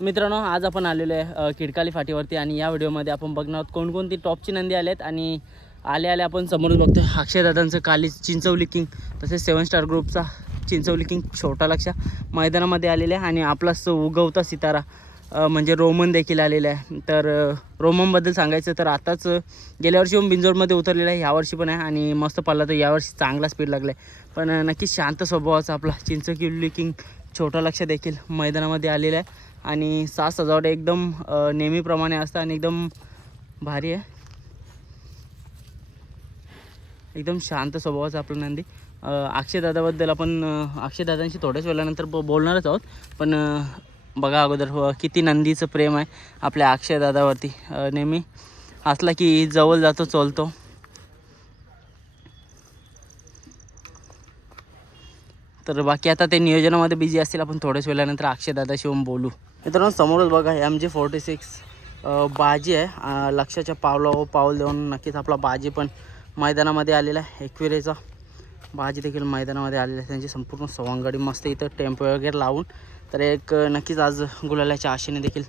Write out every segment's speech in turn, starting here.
मित्रांनो आज आपण आलेलो आहे किडकाली फाटीवरती आणि या व्हिडिओमध्ये आपण बघणार आहोत कोणकोणती टॉपची नंदी आलेत आणि आले आले आपण समोरच बघतोय अक्षयदादांचं काली चिंचवली किंग तसेच सेवन स्टार ग्रुपचा चिंचवली किंग छोटा लक्ष मैदानामध्ये आलेला आहे आणि आपला उगवता सितारा म्हणजे रोमन देखील आलेला आहे. तर रोमनबद्दल सांगायचं तर आताच गेल्या वर्षी बिंजोरमध्ये उतरलेला आहे यावर्षी पण आहे आणि मस्त पाला तर यावर्षी चांगला स्पीड लागला आहे पण नक्कीच शांत स्वभावाचा आपला चिंचकिल्ली किंग छोटा लक्ष देखील मैदानामध्ये आलेला आहे. आणि साज सजावट एकदम नेहमीप्रमाणे असतं आणि एकदम भारी आहे. एकदम शांत स्वभावाचा आपला नंदी. अक्षयदादाबद्दल आपण अक्षयदादांशी थोड्याच वेळानंतर ब बोलणारच आहोत. पण बघा अगोदर हो, किती नंदीचं प्रेम आहे आपल्या अक्षयदादावरती नेहमी असला की जवळ जातो चोलतो. तर बाकी आता ते नियोजनामध्ये बिझी असतील आपण थोड्याच वेळानंतर अक्षयदादाशी येऊन बोलू. मित्रांनो समोरच बघा एम जे फोर्टी सिक्स बाजी आहे. लक्षाच्या पावलावर हो, पाऊल देऊन नक्कीच आपला बाजी पण मैदानामध्ये आलेला आहे. एकविरेचा बाजी देखील मैदानामध्ये आलेला आहे. त्यांची संपूर्ण सवंगडी मस्त इथं टेम्पो वगैरे लावून. तर एक नक्कीच आज गुलालाच्या आशेने देखील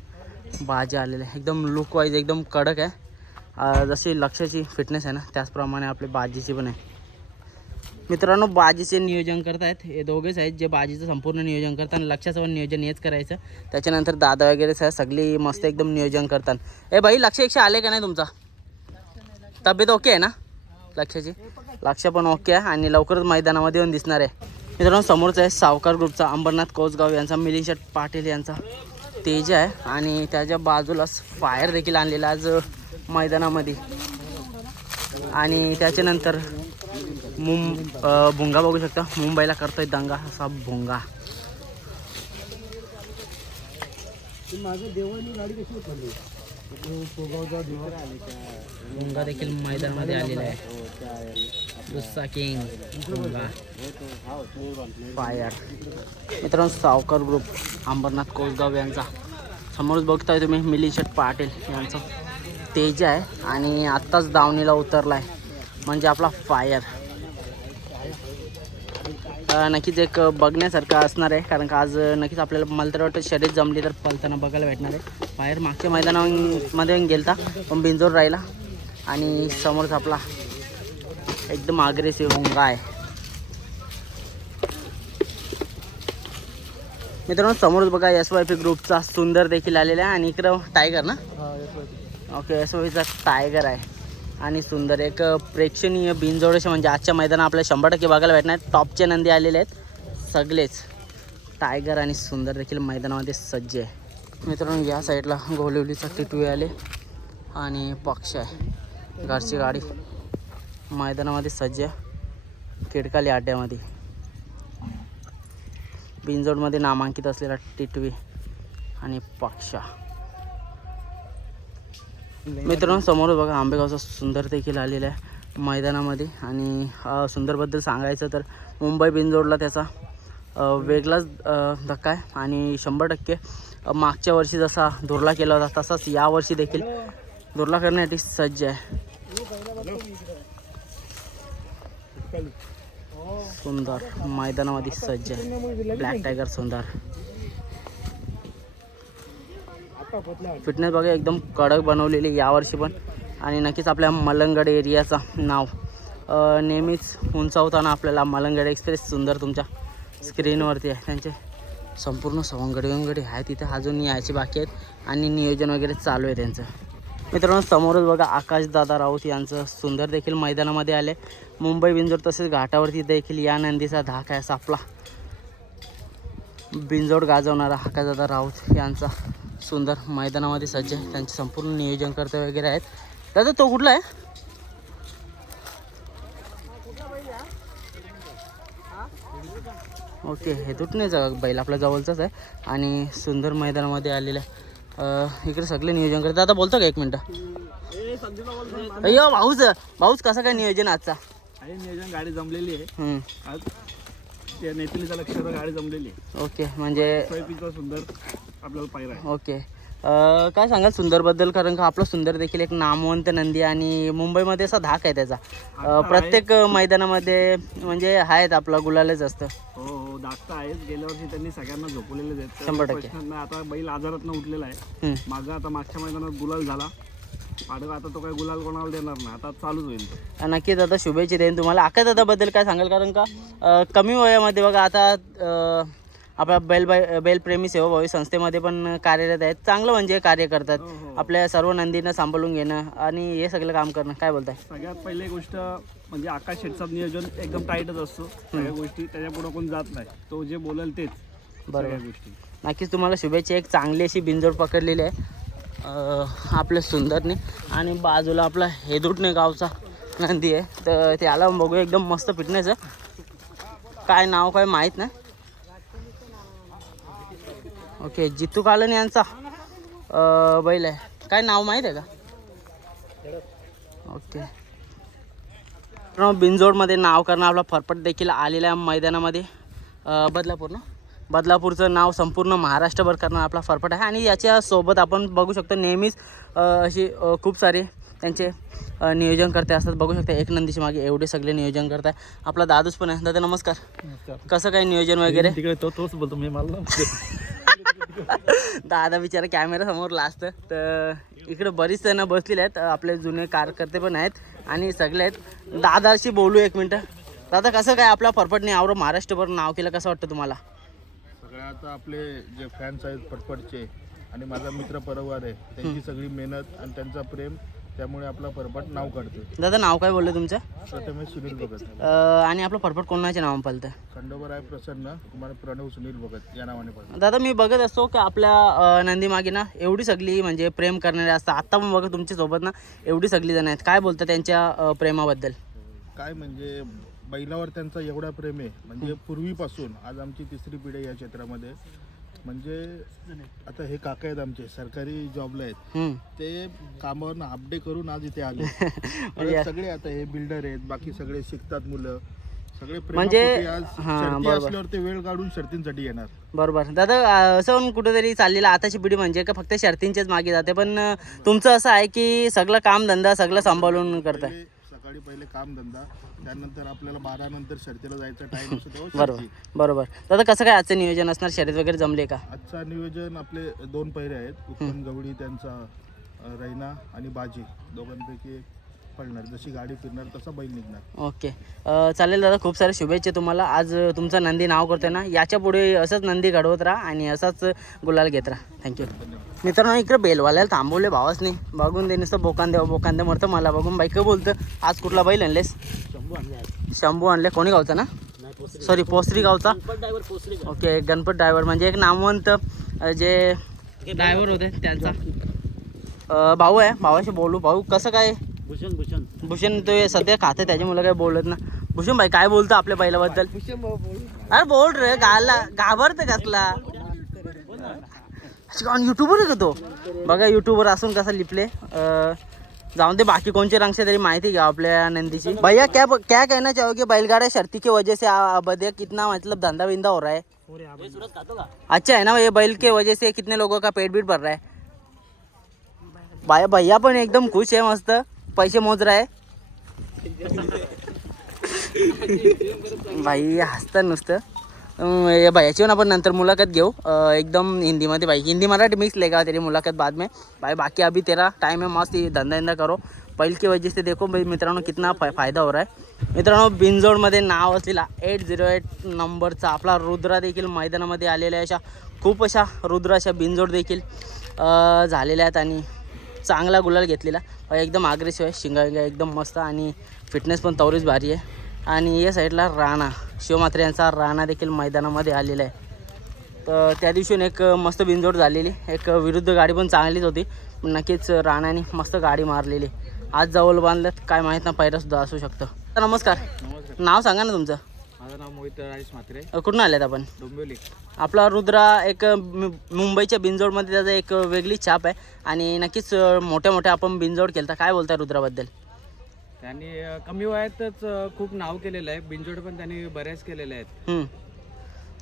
बाजी आलेली आहे. एकदम लुकवाईज एकदम कडक आहे. जशी लक्षाची फिटनेस आहे ना त्याचप्रमाणे आपली बाजीची पण आहे. मित्रांनो बाजीचे नियोजन करतायत. हे दोघेच आहेत जे बाजीचं संपूर्ण नियोजन करतात आणि लक्षाचं पण नियोजन हेच करायचं. त्याच्यानंतर दादा वगैरे सर सगळी मस्त एकदम नियोजन करतात. ए बाई लक्ष एकशे आले का नाही तुमचा? तब्येत ओके आहे ना? लक्षाची? लक्ष पण ओके आहे आणि लवकरच मैदानामध्ये येऊन दिसणार आहे. मित्रांनो समोरचा आहे सावकार ग्रुपचा अंबरनाथ कोसगाव यांचा मिलिंद पाटील यांचा. तेज आहे आणि त्याच्या बाजूलाच फायर देखील आणलेला आज मैदानामध्ये. आणि त्याच्यानंतर मुं भुंगा बघू शकता. मुंबईला करतोय दंगा असा भुंगा. भुंगा देखील मैदानामध्ये आलेला आहे. गुस्सा किंग भुंगा. फायर मित्रांनो सावकर ग्रुप अंबरनाथ कोसगाव यांचा. समोरच बघताय तुम्ही मिलिशट पाटील यांचा. तेज आहे आणि आत्ताच दावणीला उतरला आहे म्हणजे आपला फायर नक्कीच एक बघण्यासारखं असणार आहे कारण का आज नक्कीच आपल्याला मला तर वाटतं शर्यत जमली तर पलताना बघायला भेटणार आहे. बाहेर मागच्या मैदानामध्ये गेलता पण बिंजोर राहिला आणि समोरच आपला एकदम अग्रेसिव्ह होंगा आहे मित्रांनो समोरच बघा एस वाय पी ग्रुपचा सुंदर देखील आलेला आहे आणि इकडं टायगर ना? ओके एस वाय पीचा टायगर आहे. आणि सुंदर एक प्रेक्षणीय बिनजोडशे म्हणजे आजच्या मैदानात आपल्याला शंभर टक्के बघायला भेटणार. टॉपचे नंदी आलेले आहेत. सगळेच टायगर आणि सुंदर देखील मैदानामध्ये सज्ज आहे. मित्रांनो या साईडला गोलिवलीचा टिटवी आले आणि पक्ष आहे. घरची गाडी मैदानामध्ये सज्ज आहे. किडकाली अड्ड्यामध्ये बिनजोडमध्ये नामांकित असलेला टिटवी आणि पक्षा. मित्रांनो समोर बघा आंबेगावचा सुंदर देखील आलेला आहे मैदानामध्ये. आणि सुंदरबद्दल सांगायचं तर मुंबई बिनजोडला त्याचा वेगळाच धक्का आहे. आणि शंभर टक्के मागच्या वर्षी जसा धुरला केला होता तसाच यावर्षी देखील धुरला करण्यासाठी सज्ज आहे. सुंदर मैदानामध्ये सज्ज आहे. ब्लॅक टायगर सुंदर. फिटनेस बघा एकदम कडक बनवलेली यावर्षी पण. आणि नक्कीच आपल्या मलंगड एरियाचा नाव. नेहमीच उंचावताना आपल्याला मलंगड एक्सप्रेस सुंदर तुमच्या स्क्रीनवरती आहे. त्यांचे संपूर्ण सवंगडी वंगडी आहे. तिथे अजून यायचे बाकी आहेत. आणि नियोजन वगैरे चालू आहे त्यांचं. मित्रांनो समोरच बघा आकाशदादा राऊत यांचं सुंदर देखील मैदानामध्ये आले. मुंबई बिंजोर तसेच घाटावरती देखील या नंदीचा धाक आहे. सापला बिंजोड गाजवणारा आकाशदादा राऊत यांचा. सुंदर मैदानामध्ये सज्ज आहे. त्यांचे संपूर्ण नियोजन करते वगैरे आहेत. दादा तो कुठला आहे? ओके हे तुटण्याचा बैल आपल्या जवळचाच आहे. आणि सुंदर मैदानामध्ये आलेलं आहे इकडे सगळे नियोजन करतात. आता बोलतो का एक मिनटं? अय्यो भाऊच भाऊच कसं काय नियोजन आजचा? नियोजन गाडी जमलेली आहे. आज लक्षात गाडी जमलेली आहे. ओके म्हणजे सुंदर. आपल्याला पाहिला ओके. अं, काय सांगाल सुंदरबद्दल कारण का आपला सुंदर देखील एक नामवंत नंदी आणि मुंबईमध्ये असा धाक आहे त्याचा. अं, प्रत्येक मैदानामध्ये म्हणजे आहेत आपला गुलालच असतं. हो हो धाकटा आहेच गेल्या वर्षी त्यांनी सगळ्यांना झोपवलेले आहेत. तर शंभर टक्के. प्रश्नच नाही. आता बैल आजारात उठलेला आहे. हम्म. मागं आता मागच्या मैदानात गुलाल झाला. पाडवा आता तो काही गुलाल कोणाला देणार नाही. आता चालूच होईल तो. नक्कीच आता शुभेच्छा देईन तुम्हाला. आका दादाबद्दल काय सांगाल? कारण का अं, कमी वयामध्ये बघा आता अं, आपल्या बैल बैलप्रेमी सेवाभावी संस्थेमध्ये पण कार्यरत आहेत. चांगलं म्हणजे कार्य करतात. हो, हो. आपल्या सर्व नंदींना सांभाळून घेणं आणि हे सगळं काम करणं. काय बोलताय? सगळ्यात पहिली गोष्ट म्हणजे आकाश शेटचं नियोजन एकदम टाईटच असतो. सगळ्या गोष्टी त्याच्या पुढे कोण जात नाही. तो जे बोलेल तेच बरोबर. गोष्टी. नक्कीच तुम्हाला शुभेच्छा. एक चांगली अशी बिंजोड पकडलेली आहे. आपल्या सुंदरने आणि बाजूला आपला हेदुटणे गावचा नंदी आहे. तर त्याला बघूया. एकदम मस्त फिटनेस आहे. काय नाव काय माहीत नाही. ओके जितू कालन यांचा बैल आहे. काय नाव माहीत आहे का? ओके. मित्रांनो, बिनजोडमध्ये नाव करणं आपला फरफट देखील आलेला आहे मैदानामध्ये. बदलापूर ना बदलापूरचं नाव संपूर्ण महाराष्ट्रभर करणं आपला फरफट आहे. आणि याच्यासोबत आपण बघू शकतो नेहमीच अशी खूप सारे त्यांचे नियोजन करते असतात. बघू शकता एक नंदीची मागे एवढे सगळे नियोजन करताय. आपला दादूच पण आहे. दादा नमस्कार. कसं काय नियोजन वगैरे? तिकडे तो तोच बोलतो मी मला दादा बिचारा कॅमेरा समोर लाजतं तर इकडे बरीच जणं बसलेले आहेत. आपले जुने कार्यकर्ते पण आहेत आणि सगळे आहेत. दादाशी बोलू एक मिनटं. दादा कसं काय आपल्या फरफटने आवडं महाराष्ट्रभर नाव केलं कसं वाटतं तुम्हाला? सगळ्यात आपले जे फॅन्स आहेत पटपटचे आणि माझा मित्र परिवार आहे त्यांची सगळी मेहनत आणि त्यांचा प्रेम त्यामुळे आपला परपट नाव काढतो दादा नाव काय बोललं तुमचं? प्रथमेश सुनील भगत अं, आणि आपलं फरफट कोणाच्या नावानं पालतं? खंडोबर आहे प्रसन्न कुमार प्रणव सुनील भगत या नावाने पडतो दादा मी बघत असतो की आपल्या अं, नंदी मागे ना एवढी सगळी म्हणजे प्रेम करणारे असतात. आत्ता पण बघा तुमच्यासोबत ना एवढी सगळी जण आहेत. काय बोलतं त्यांच्या अं, प्रेमाबद्दल? काय म्हणजे बैलावर त्यांचा एवढा प्रेम आहे. म्हणजे पूर्वीपासून आज आमची तिसरी पिढी या क्षेत्रामध्ये. म्हणजे आता हे काका आहेत आमचे सरकारी जॉबला आहेत. ते कामावरनं हाफ डे करून आज इथे आले. म्हणजे- परत सगळे आता हे बिल्डर आहेत बाकी सगळे शिकतात मुलं. सगळे म्हणजे- प्रेमापोटी आज हां, शर्ती बरोबर. असल्यावर ते वेळ काढून शर्तींसाठी येणार. बरोबर. दादा अं, असं पण कुठेतरी चाललेलं आताची पिढी म्हणजे का फक्त शर्तींच्याच मागे जाते पण अं, तुमचं असं आहे की सगळं काम धंदा सगळं सांभाळून करताय? पहिले सकाळी पहिले काम धंदा त्यानंतर आपल्याला बारा नंतर शर्तीला जायचा टाइम असतो तेव्हा बरोबर शर्ती. बरोबर दादा कसं काय आजचं नियोजन असणार? शर्यत वगैरे जमले का? आजचा नियोजन आपले दोन पैरे आहेत. उत्तम गवळी त्यांचा अ, रैना आणि बाजी. दोघांपैकी एक पडणार. जशी गाडी फिरणार तसा बैल निघणार. ओके. अं, चालेल दादा खूप सारे शुभेच्छा तुम्हाला. आज तुमचं नंदी नाव करतोय ना याच्यापुढे असंच नंदी घडवत राहा आणि असाच गुलाल घेत राहा. थँक्यू मित्रांनो इकडे बेलवाल्याला थांबवले भावाच नाही बघून दे नुसतं बोकान देवा बोकान दे मरतं मला. बघून बाईक बोलतं? आज कुठला बैल आणलेस? शंभू आणले कोणी गावचा ना? सॉरी पोसरी. गावचा. ओके गणपत ड्रायव्हर म्हणजे एक नामवंत अं, जे ड्रायव्हर होते. त्यांचा. अं, भाऊ आहे. भावाशी बोलू. भाऊ कसं काय? भूषण भूषण. भूषण तो सध्या खाते त्याच्या मुलं काय बोलत ना भूषण भाई काय बोलतो आपल्या बैलाबद्दल अरे बोल रे गाला घाबरते कसला? युट्यूबर आहे का तो? बघा युट्यूबर असून कसा लिपले. अं, जाऊन दे बाकी कोणचे रंग से तरी माहिती घ्या आपल्या नंदीची. भैया क्या क्या कहना चाहोगे? बैलगाड़ा शर्ती की वजह से कितना मतलब धंधा विंदा हो रहा है? अच्छा है ना ये बैल के वजह से कितने लोगों का पेट बीट भर रहा है? भाई भैया पण एकदम खुश आहे मस्त. पैसे मोज रहा है। भाई हसतं नुसतं. भाई या आपण नंतर मुलाखत घेऊ. एकदम हिंदीमध्ये भाई. हिंदी मराठी मिक्स लेगा तेरी मुलाकात बाद में. भाई बाकी अभी तेरा टाइम है मस्त धंदा धंदा करो. पहिलकी की वजह से देखो भाई मित्रांनो कितना फा फायदा हो रहा है. मित्रांनो बिनजोडमध्ये नाव असलेला एट झिरो एट नंबरचा आपला रुद्रा देखील मैदानामध्ये आलेल्या आहे अशा. खूप अशा रुद्र अशा बिंजोड देखील झालेल्या आहेत आणि चांगला गुलाल घेतलेला. एकदम अग्रेसिव्ह आहे शिंगा विंगा एकदम मस्त आणि फिटनेस पण तवरीच भारी आहे. आणि या साईडला राणा शिवमात्रे यांचा राणा देखील मैदानामध्ये आलेला आहे. तर त्या दिवशी एक मस्त बिनजोड झालेली. एक विरुद्ध गाडी पण चांगलीच होती. पण नक्कीच राणाने मस्त गाडी मारलेली. आज जवळ बांधल्यात काय माहीत ना पहिलासुद्धा असू शकतं. तर नमस्कार. नाव सांगा ना तुमचं. माझं नाव मोहित राजेश म्हात्रे. कुठून आल्यात आपण? डोंबिवली. आपला रुद्रा एक मु- मुंबईच्या बिनजोडमध्ये त्याचा एक वेगळी छाप आहे. आणि नक्कीच मोठ्या मोठ्या आपण बिनजोड केलं काय बोलताय रुद्राबद्दल? त्यांनी कमी वयातच खूप नाव केलेलं आहे. बिनजोड पण त्यांनी बऱ्याच केलेले आहेत.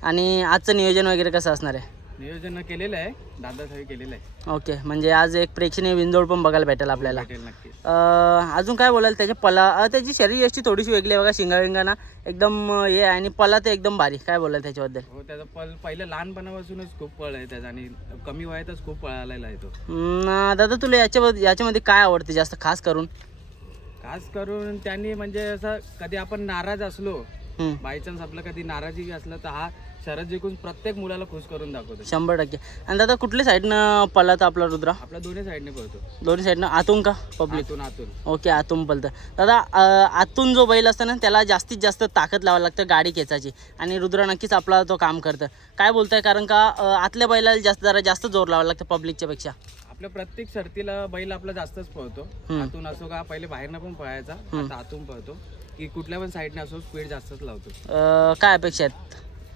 आणि आजचं नियोजन वगैरे कसं असणार आहे? नियोजन केलेलं आहे. दादा साहेब केलेलं आहे. ओके म्हणजे आज एक प्रेक्षणीय विंजोड पण बघायला भेटेल आपल्याला. भेटेल नक्की अं, अजून काय बोलाल? त्याच्या पला अं, त्याची शरीर यष्टी थोडीशी वेगळी आहे बघा शिंगा विंगाना एकदम अं, हे आहे आणि पला तर एकदम भारी. काय बोलाल त्याच्याबद्दल? हो त्याचा पल पहिलं लहानपणापासूनच खूप पळ आहे त्याचा आणि कमी वयातच खूप पळालेला आहे तो. अं, दादा तुला याच्याबद्दल याच्यामध्ये काय आवडते जास्त खास करून? खास करून त्यांनी म्हणजे असं कधी आपण नाराज असलो हम्म, बाय चान्स आपलं कधी नाराजी असलं तर हा शरद जिंकून प्रत्येक मुलाला खुश करून दाखवतो शंभर टक्के. आणि दादा कुठल्या साईडनं पळत आपला रुद्रा? आपल्या दोन्ही साईडने पळतो. दोन्ही साईडनं? आतून का? पब्लिक आतून आतून. ओके आतून पलतं दादा आतून जो बैल असतो ना त्याला जास्तीत जास्त ताकद लावायला लागतं गाडी खेचायची. आणि रुद्र नक्कीच आपला तो काम करतं. काय बोलताय? कारण का आतल्या बैलाला जास्त जरा जास्त जोर लावायला लागतं पब्लिकच्या पेक्षा. आपल्या प्रत्येक शर्तीला बैल आपला जास्तच पळतो. आतून असो का पहिले बाहेरनं पण पळायचा. आता आतून पळतो. की कुठल्या पण साईडने असो स्पीड जास्तच लावतो. काय अपेक्षा आहेत?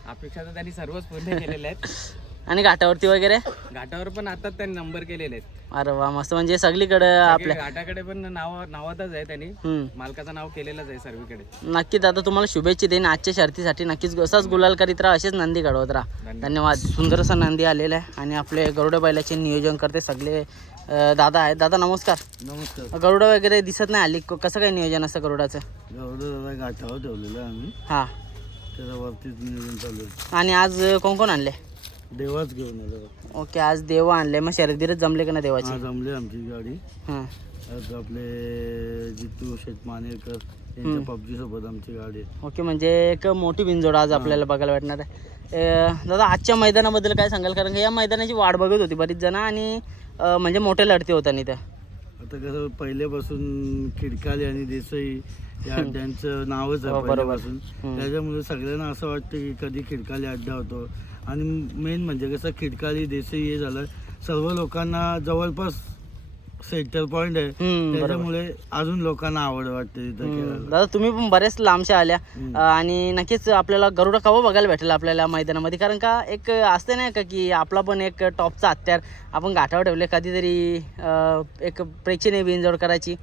अपेक्षा तर त्यांनी सर्वच पूर्ण केलेल्या आहेत. आणि घाटावरती वगैरे? घाटावर पण आता त्यांनी नंबर केलेले आहेत. अरे वा मस्त. म्हणजे सगळीकडं आपल्या घाटाकडे पण नाव नावातच आहे त्यांनी. हम्म. मालकाचं नाव केलेलंच आहे सर्वीकडे. नक्कीच आता तुम्हाला शुभेच्छा देईन आजच्या शर्तीसाठी. नक्कीच असाच गुलाल करीत राहा असेच नंदी घडवत राहा. धन्यवाद. सुंदर असा नंदी आलेला आहे आणि आपले गरुडा बैलाचे नियोजन करते सगळे अं, दादा आहेत. दादा नमस्कार. नमस्कार. गरुडा वगैरे दिसत नाही आली. क- कसं काय नियोजन असतं गरुडाचं? गौरव दादा घाटावर ठेवलेलं आहे आम्ही. हां. त्याच्या वरतीच नियोजन चालू आहे. आणि आज कोण कोण आणले? देवाच घेऊन आलो. ओके आज देव आणले. मग शर्यतीरच जमले का ना देवाची? जमली आमची गाडी. हां. आज आपले जितू शेठ मानेरकर यांच्या पबजी सोबत आमची गाडी आहे. ओके म्हणजे एक मोठी बिनजोड आज आपल्याला बघायला भेटणार आहे. अं, दादा आजच्या मैदानाबद्दल काय सांगाल? कारण का या मैदानाची वाट बघत होती बरीच जण आणि अं, म्हणजे मोठ्या लढती होत्या इथं आता कसं पहिल्यापासून खिडकाली आणि देसाई या अड्ड्यांचं नावच आहे हो. पहिल्यापासून. त्याच्यामुळे सगळ्यांना असं वाटतं की कधी खिडकाली अड्डा होतो. आणि मेन म्हणजे कसं खिडकाली देसाई हे झालं सर्व लोकांना जवळपास सेंटर पॉईंट आहे. हम्म, बरोबर. त्याच्यामुळे अजून लोकांना आवड वाटते तिथं हम्म. खेळायला. दादा तुम्ही पण बरेच लांबच्या आल्या. अं, आणि नक्कीच आपल्याला गरुडा कवा बघायला भेटेल आपल्याला मैदानामध्ये. कारण का एक असते नाही का की आपला पण एक टॉपचा हत्यार आपण घाटावर ठेवले कधीतरी अं, एक प्रेक्षणीय बिनजोड करायची.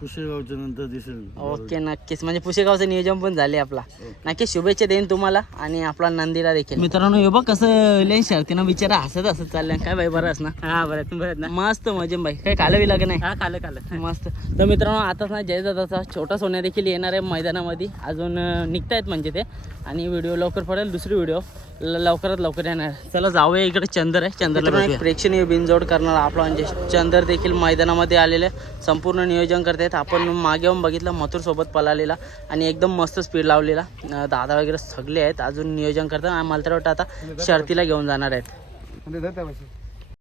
पुशेगावच्या नंतर दिसेल. ओके नक्कीच. म्हणजे पुशेगावचं नियोजन पण झाले आपला. नक्कीच शुभेच्छा देईन तुम्हाला आणि आपला नंदीला देखील. मित्रांनो हे बघ कसं लेन शर्तीनं बिचारा हसत हसत चाललंय. काय बाई बरं ना? हा बरं तुम्ही बरं ना? मस्त मजेम बाई. काय खालं बी लागत नाही? हा खालं खालं. मस्त. तर मित्रांनो आताच ना जयदादाचा छोटा सोन्या देखील येणार आहे मैदानामध्ये. अजून निघतायत म्हणजे ते. आणि व्हिडिओ लवकर पडेल दुसरी व्हिडिओ लवकरात लवकर येणार चला जाऊया इकडे. चंदर आहे. चंदरला प्रेक्षणीय बिनजोड करणारा आपला म्हणजे चंदर देखील मैदानामध्ये आलेले. संपूर्ण नियोजन आहेत. आपण मागे येऊन बघितलं मथुर सोबत पळालेला आणि एकदम मस्त स्पीड लावलेला. दादा वगैरे सगळे आहेत. अजून नियोजन करतात. आणि मला तर वाटतं आता शर्तीला घेऊन जाणार आहेत.